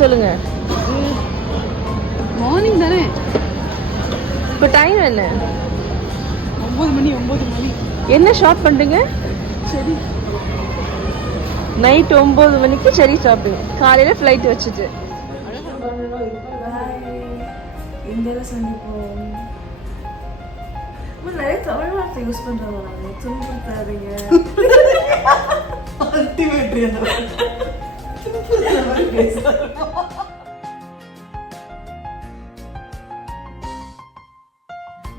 சொல்லுங்க. மார்னிங் தானே. இப்போ டைம் என்ன? 9 மணி. என்ன ஷாப் பண்ணுறீங்க? சரி, நைட் 9 மணிக்கு சரி ஷாப்பிங். காலையில் ஃப்ளைட் வச்சுட்டு இந்தியாவில் சந்திப்போம். நிறைய தமிழ் வார்த்தை யூஸ் பண்ணுறாங்க. நாங்கள் துன்புறுத்தாதீங்க. அல்டிமேட்